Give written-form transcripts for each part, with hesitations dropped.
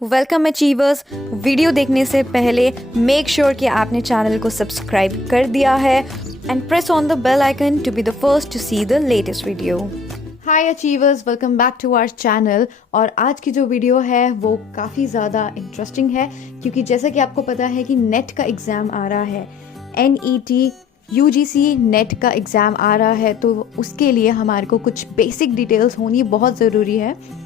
Welcome achievers. Video देखने से पहले मेक श्योर कि आपने चैनल को सब्सक्राइब कर दिया है and press on the bell icon to be the first to see the latest video. Hi achievers, welcome back to our channel. और आज की जो वीडियो है वो काफ़ी ज़्यादा इंटरेस्टिंग है क्योंकि जैसा कि आपको पता है कि नेट का एग्ज़ाम आ रहा है, NET UGC नेट का एग्ज़ाम आ रहा है, तो उसके लिए हमारे को कुछ बेसिक डिटेल्स होनी बहुत ज़रूरी है।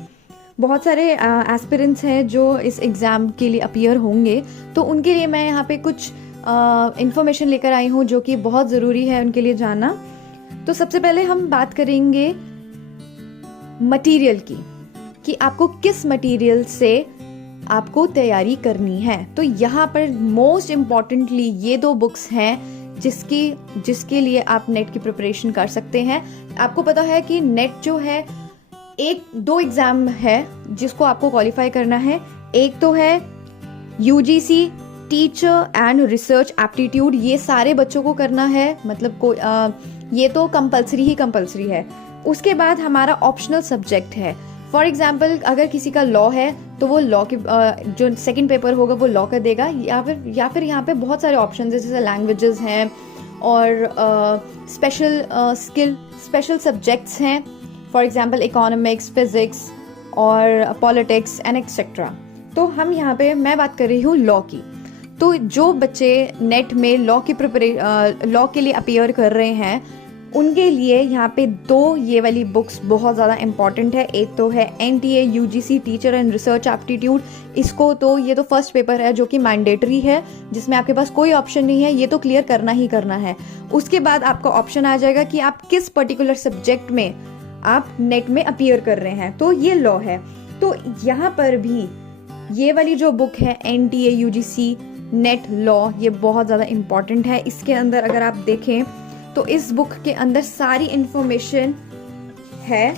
बहुत सारे एस्पिरेंट्स हैं जो इस एग्ज़ाम के लिए अपीयर होंगे, तो उनके लिए मैं यहाँ पे कुछ इंफॉर्मेशन लेकर आई हूँ जो कि बहुत ज़रूरी है उनके लिए जानना। तो सबसे पहले हम बात करेंगे मटेरियल की, कि आपको किस मटेरियल से आपको तैयारी करनी है। तो यहाँ पर मोस्ट इम्पॉर्टेंटली ये दो बुक्स हैं जिसके लिए आप नेट की प्रिपरेशन कर सकते हैं। आपको पता है कि नेट जो है दो एग्जाम है जिसको आपको क्वालिफाई करना है। एक तो है UGC teacher and research aptitude, ये सारे बच्चों को करना है, मतलब ये तो कंपलसरी है। उसके बाद हमारा ऑप्शनल सब्जेक्ट है। फॉर एग्जाम्पल अगर किसी का लॉ है तो वो लॉ के जो सेकंड पेपर होगा वो लॉ का देगा, या फिर यहाँ पे बहुत सारे ऑप्शन है जैसे लैंग्वेजेस हैं और स्पेशल सब्जेक्ट्स हैं, फॉर एग्जाम्पल इकोनॉमिक्स, फिजिक्स और पॉलिटिक्स एंड एक्सेट्रा। तो हम यहाँ पे मैं बात कर रही हूँ लॉ की। तो जो बच्चे नेट में लॉ के लिए अपीयर कर रहे हैं उनके लिए यहाँ पे दो ये वाली बुक्स बहुत ज़्यादा इंपॉर्टेंट है। एक तो है NTA UGC teacher and research aptitude. इसको तो ये तो फर्स्ट पेपर है जो कि मैंडेटरी है, जिसमें आपके पास कोई ऑप्शन नहीं है, ये तो क्लियर करना ही करना है। उसके बाद आपका ऑप्शन आ जाएगा कि आप किस पर्टिकुलर सब्जेक्ट में आप नेट में अपीयर कर रहे हैं, तो ये लॉ है। तो यहाँ पर भी ये वाली जो बुक है NTA UGC नेट लॉ, ये बहुत ज़्यादा इम्पॉर्टेंट है। इसके अंदर अगर आप देखें तो इस बुक के अंदर सारी इंफॉर्मेशन है,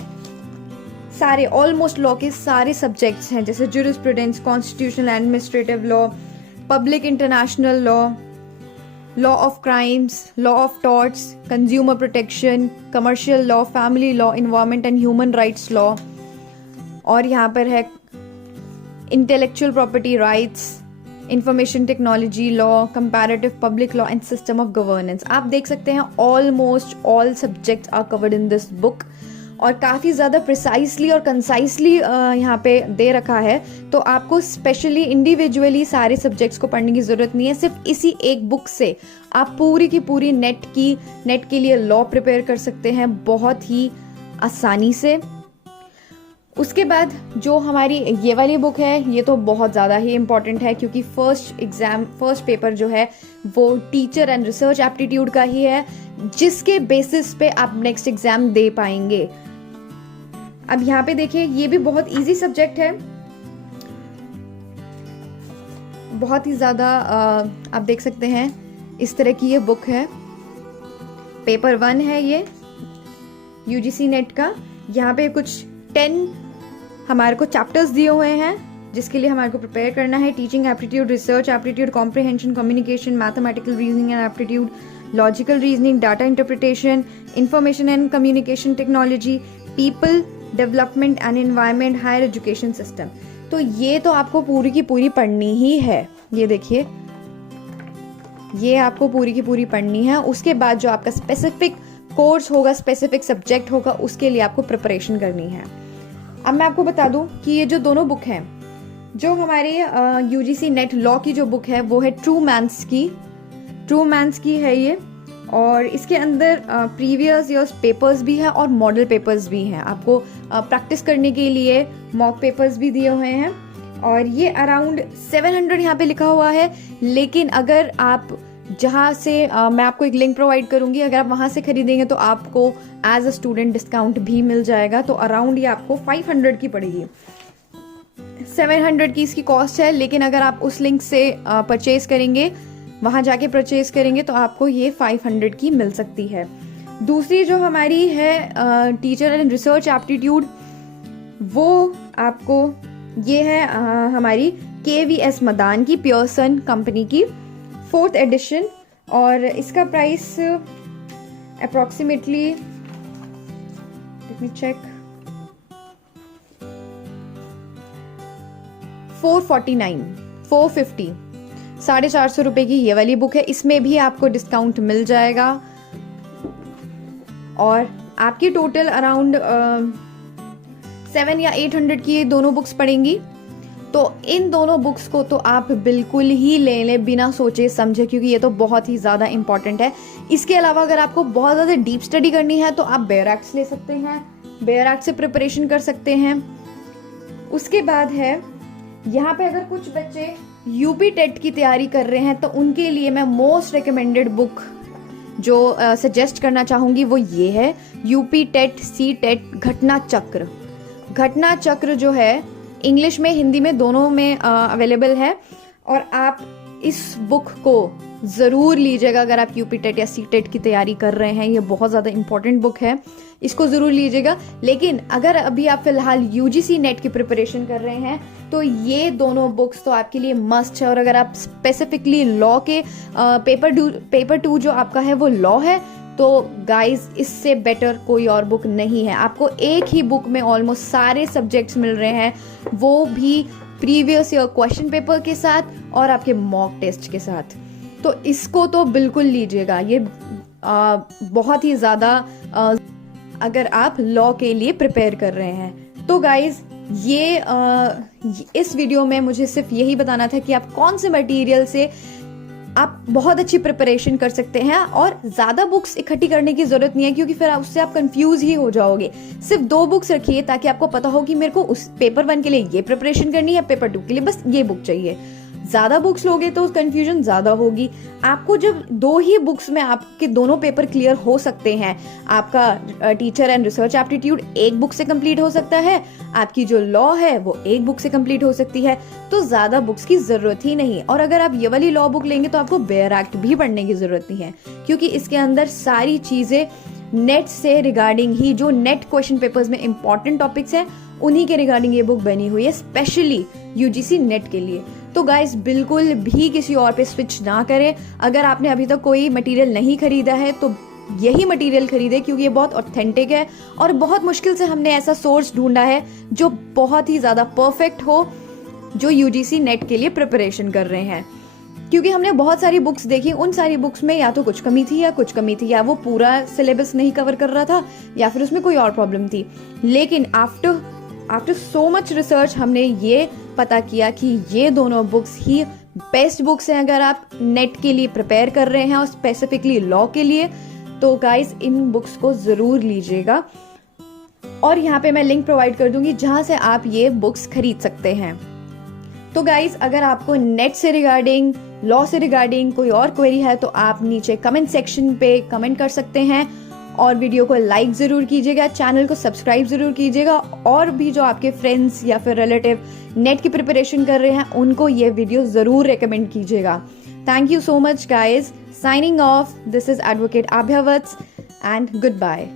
सारे ऑलमोस्ट लॉ के सारे सब्जेक्ट्स हैं, जैसे jurisprudence, constitutional administrative law, public international law, law of crimes, law of torts, consumer protection, commercial law, family law, environment and human rights law, और यहाँ पर है intellectual property rights, information technology law, comparative public law and system of governance. आप देख सकते हैं almost all subjects are covered in this book, और काफ़ी ज़्यादा प्रिसाइसली और कंसाइसली यहाँ पे दे रखा है। तो आपको स्पेशली इंडिविजुअली सारे सब्जेक्ट्स को पढ़ने की ज़रूरत नहीं है। सिर्फ इसी एक बुक से आप पूरी की पूरी नेट के लिए लॉ प्रिपेयर कर सकते हैं बहुत ही आसानी से। उसके बाद जो हमारी ये वाली बुक है ये तो बहुत ज़्यादा ही इम्पॉर्टेंट है क्योंकि फर्स्ट पेपर जो है वो टीचर एंड रिसर्च एप्टीट्यूड का ही है, जिसके बेसिस पे आप नेक्स्ट एग्जाम दे पाएंगे। अब यहाँ पे देखिए, ये भी बहुत इजी सब्जेक्ट है, बहुत ही ज़्यादा आप देख सकते हैं इस तरह की ये बुक है। पेपर 1 है ये UGC नेट का। यहाँ पे कुछ 10 हमारे को चैप्टर्स दिए हुए हैं जिसके लिए हमारे को प्रिपेयर करना है। Teaching aptitude, research aptitude, comprehension, communication, mathematical reasoning and aptitude, logical reasoning, data interpretation, information and communication technology, people development and environment, higher education system. तो ये तो आपको पूरी की पूरी पढ़नी ही है। ये देखिए, ये आपको पूरी की पूरी पढ़नी है। उसके बाद जो आपका स्पेसिफिक कोर्स होगा, स्पेसिफिक सब्जेक्ट होगा, उसके लिए आपको प्रिपरेशन करनी है। अब मैं आपको बता दूं कि ये जो दोनों बुक हैं, जो हमारे UGC नेट लॉ की जो बुक है वो है ट्रू मैंस की है ये, और इसके अंदर प्रीवियस ईयर्स पेपर्स भी है और मॉडल पेपर्स भी हैं। आपको प्रैक्टिस करने के लिए मॉक पेपर्स भी दिए हुए हैं, और ये अराउंड 700 यहाँ पे लिखा हुआ है। लेकिन अगर आप जहाँ से मैं आपको एक लिंक प्रोवाइड करूंगी, अगर आप वहाँ से खरीदेंगे तो आपको एज अ स्टूडेंट डिस्काउंट भी मिल जाएगा। तो अराउंड ये आपको 500 की पड़ेगी। 700 की इसकी कॉस्ट है, लेकिन अगर आप उस लिंक से परचेज करेंगे, वहाँ जाके परचेज करेंगे तो आपको ये 500 की मिल सकती है। दूसरी जो हमारी है टीचर एंड रिसर्च एप्टीट्यूड, वो आपको ये है हमारी KVS मदान की, पियर्सन कंपनी की 4th एडिशन, और इसका price approximately, let me check, 450 ₹450 की ये वाली बुक है। इसमें भी आपको डिस्काउंट मिल जाएगा और आपकी टोटल अराउंड 700 या 800 की ये दोनों बुक्स पड़ेंगी। तो इन दोनों बुक्स को तो आप बिल्कुल ही ले लें बिना सोचे समझे, क्योंकि ये तो बहुत ही ज़्यादा इंपॉर्टेंट है। इसके अलावा अगर आपको बहुत ज़्यादा डीप स्टडी करनी है तो आप बेयर एक्ट्स ले सकते हैं, बेयर एक्ट से प्रिपरेशन कर सकते हैं। उसके बाद है यहाँ पे अगर कुछ बच्चे यूपी टेट की तैयारी कर रहे हैं तो उनके लिए मैं मोस्ट रिकमेंडेड बुक जो सजेस्ट करना चाहूँगी वो ये है, यूपी टेट सी टेट घटना चक्र। घटना चक्र जो है इंग्लिश में हिंदी में दोनों में अवेलेबल है और आप इस बुक को ज़रूर लीजिएगा अगर आप यूपी टेट या सी टेट की तैयारी कर रहे हैं। ये बहुत ज़्यादा इंपॉर्टेंट बुक है, इसको ज़रूर लीजिएगा। लेकिन अगर अभी आप फिलहाल यूजीसी नेट की प्रिपरेशन कर रहे हैं तो ये दोनों बुक्स तो आपके लिए मस्ट है। और अगर आप स्पेसिफिकली लॉ के पेपर 2 जो आपका है वो लॉ है, तो गाइज इससे बेटर कोई और बुक नहीं है। आपको एक ही बुक में ऑलमोस्ट सारे सब्जेक्ट्स मिल रहे हैं, वो भी प्रीवियस ईयर क्वेश्चन पेपर के साथ और आपके मॉक टेस्ट के साथ। तो इसको तो बिल्कुल लीजिएगा, ये बहुत ही ज़्यादा अगर आप लॉ के लिए प्रिपेयर कर रहे हैं। तो गाइज ये इस वीडियो में मुझे सिर्फ यही बताना था कि आप कौन से मटेरियल से आप बहुत अच्छी प्रिपरेशन कर सकते हैं और ज़्यादा बुक्स इकट्ठी करने की ज़रूरत नहीं है, क्योंकि फिर उससे आप कंफ्यूज ही हो जाओगे। सिर्फ 2 बुक्स रखिए ताकि आपको पता हो कि मेरे को उस पेपर 1 के लिए ये प्रिपरेशन करनी है, पेपर 2 के लिए बस ये बुक चाहिए। ज़्यादा बुक्स लोगे तो कंफ्यूजन ज़्यादा होगी। आपको जब 2 ही बुक्स में आपके दोनों पेपर क्लियर हो सकते हैं, आपका टीचर एंड रिसर्च एप्टीट्यूड एक बुक से कंप्लीट हो सकता है, आपकी जो लॉ है वो एक बुक से कंप्लीट हो सकती है, तो ज़्यादा बुक्स की ज़रूरत ही नहीं। और अगर आप ये वाली लॉ बुक लेंगे तो आपको बेयर एक्ट भी पढ़ने की ज़रूरत नहीं है, क्योंकि इसके अंदर सारी चीज़ें नेट से रिगार्डिंग ही, जो नेट क्वेश्चन पेपर्स में इंपॉर्टेंट टॉपिक्स हैं उन्हीं के रिगार्डिंग ये बुक बनी हुई है, स्पेशली यूजीसी नेट के लिए। तो गाइस बिल्कुल भी किसी और पे स्विच ना करें। अगर आपने अभी तक कोई मटेरियल नहीं खरीदा है तो यही मटेरियल खरीदे, क्योंकि ये बहुत ऑथेंटिक है और बहुत मुश्किल से हमने ऐसा सोर्स ढूंढा है जो बहुत ही ज़्यादा परफेक्ट हो, जो यूजीसी नेट के लिए प्रिपरेशन कर रहे हैं। क्योंकि हमने बहुत सारी बुक्स देखी, उन सारी बुक्स में या तो कुछ कमी थी या वो पूरा सिलेबस नहीं कवर कर रहा था या फिर उसमें कोई और प्रॉब्लम थी। लेकिन आफ्टर सो मच रिसर्च हमने ये पता किया कि ये दोनों बुक्स ही बेस्ट बुक्स हैं अगर आप नेट के लिए प्रिपेयर कर रहे हैं और स्पेसिफिकली लॉ के लिए। तो गाइस इन बुक्स को ज़रूर लीजिएगा और यहाँ पे मैं लिंक प्रोवाइड कर दूंगी जहाँ से आप ये बुक्स खरीद सकते हैं। तो गाइस अगर आपको नेट से रिगार्डिंग, लॉ से रिगार्डिंग कोई और क्वेरी है तो आप नीचे कमेंट सेक्शन पे कमेंट कर सकते हैं और वीडियो को लाइक ज़रूर कीजिएगा, चैनल को सब्सक्राइब ज़रूर कीजिएगा और भी जो आपके फ्रेंड्स या फिर रिलेटिव नेट की प्रिपरेशन कर रहे हैं उनको ये वीडियो ज़रूर रेकमेंड कीजिएगा। Thank you so much guys. Signing off, this is advocate Abhya Vats and good bye.